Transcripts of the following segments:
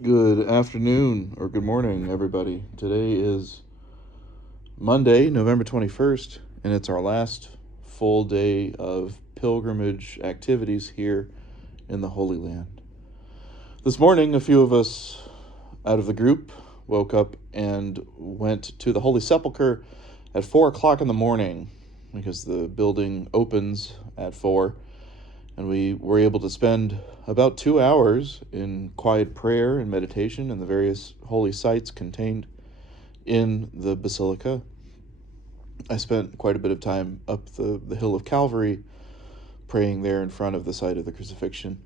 Good afternoon or good morning, everybody. Today is Monday, November 21st, and it's our last full day of pilgrimage activities here in the Holy Land. This morning, a few of us out of the group woke up and went to the Holy Sepulchre at 4 o'clock in the morning because the building opens at 4. And we were able to spend about 2 hours in quiet prayer and meditation in the various holy sites contained in the basilica. I spent quite a bit of time up the hill of Calvary, praying there in front of the site of the crucifixion,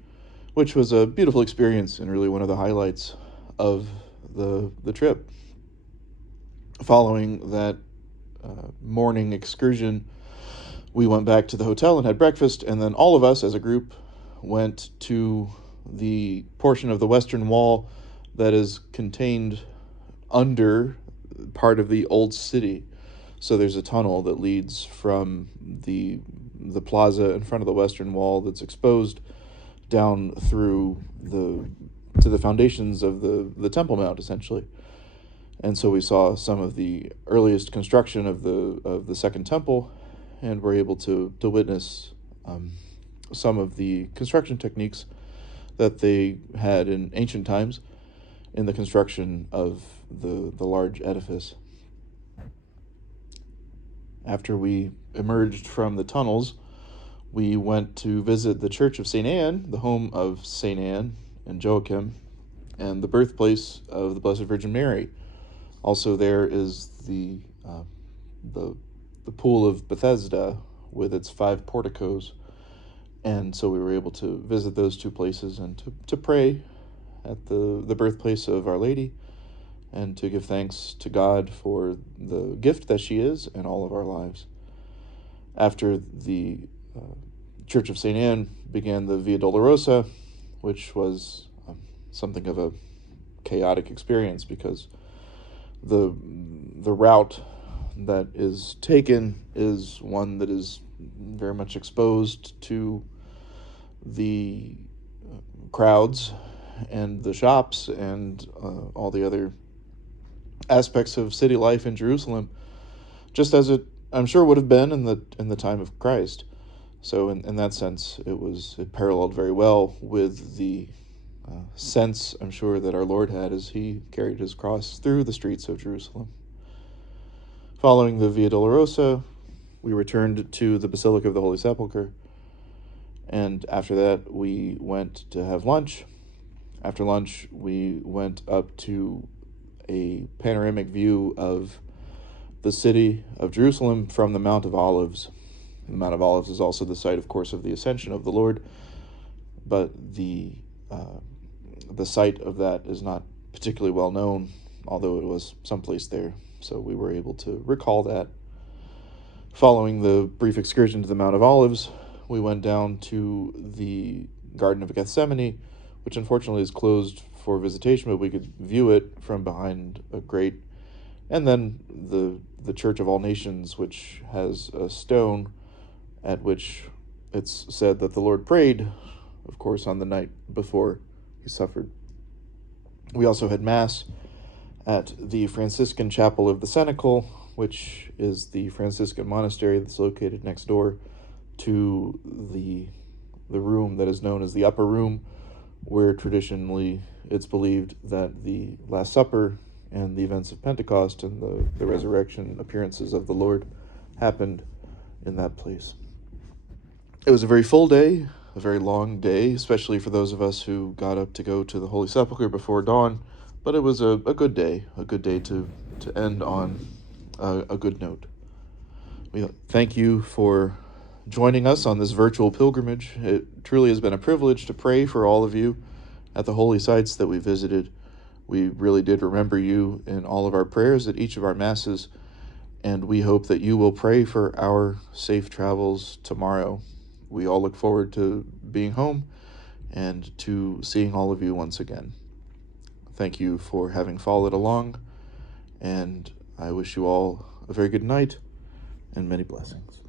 which was a beautiful experience and really one of the highlights of the trip. Following that morning excursion, we went back to the hotel and had breakfast, and then all of us as a group went to the portion of the western wall that is contained under part of the old city. So there's a tunnel that leads from the plaza in front of the western wall that's exposed down through to the foundations of the Temple Mount, essentially. And so we saw some of the earliest construction of the Second Temple, and were able to witness some of the construction techniques that they had in ancient times in the construction of the large edifice. After we emerged from the tunnels, we went to visit the Church of St. Anne, the home of St. Anne and Joachim, and the birthplace of the Blessed Virgin Mary. Also there is the pool of Bethesda with its 5 porticos. And so we were able to visit those 2 places and to pray at the birthplace of Our Lady and to give thanks to God for the gift that she is in all of our lives. After the Church of St. Anne began the Via Dolorosa, which was something of a chaotic experience because the route that is taken is one that is very much exposed to the crowds and the shops and all the other aspects of city life in Jerusalem, just as it, I'm sure, would have been in the time of Christ. So in that sense, it paralleled very well with the sense, I'm sure, that our Lord had as he carried his cross through the streets of Jerusalem. Following the Via Dolorosa, we returned to the Basilica of the Holy Sepulchre, and after that we went to have lunch. After lunch, we went up to a panoramic view of the city of Jerusalem from the Mount of Olives. The Mount of Olives is also the site, of course, of the Ascension of the Lord, but the site of that is not particularly well known, although it was someplace there. So we were able to recall that. Following the brief excursion to the Mount of Olives, we went down to the Garden of Gethsemane, which unfortunately is closed for visitation, but we could view it from behind a grate. And then the Church of All Nations, which has a stone at which it's said that the Lord prayed, of course, on the night before he suffered. We also had Mass at the Franciscan Chapel of the Cenacle, which is the Franciscan monastery that's located next door to the room that is known as the Upper Room, where traditionally it's believed that the Last Supper and the events of Pentecost and the resurrection appearances of the Lord happened in that place. It was a very full day, a very long day, especially for those of us who got up to go to the Holy Sepulchre before dawn, but it was a good day to end on a good note. We thank you for joining us on this virtual pilgrimage. It truly has been a privilege to pray for all of you at the holy sites that we visited. We really did remember you in all of our prayers at each of our masses, and we hope that you will pray for our safe travels tomorrow. We all look forward to being home and to seeing all of you once again. Thank you for having followed along, and I wish you all a very good night and many blessings.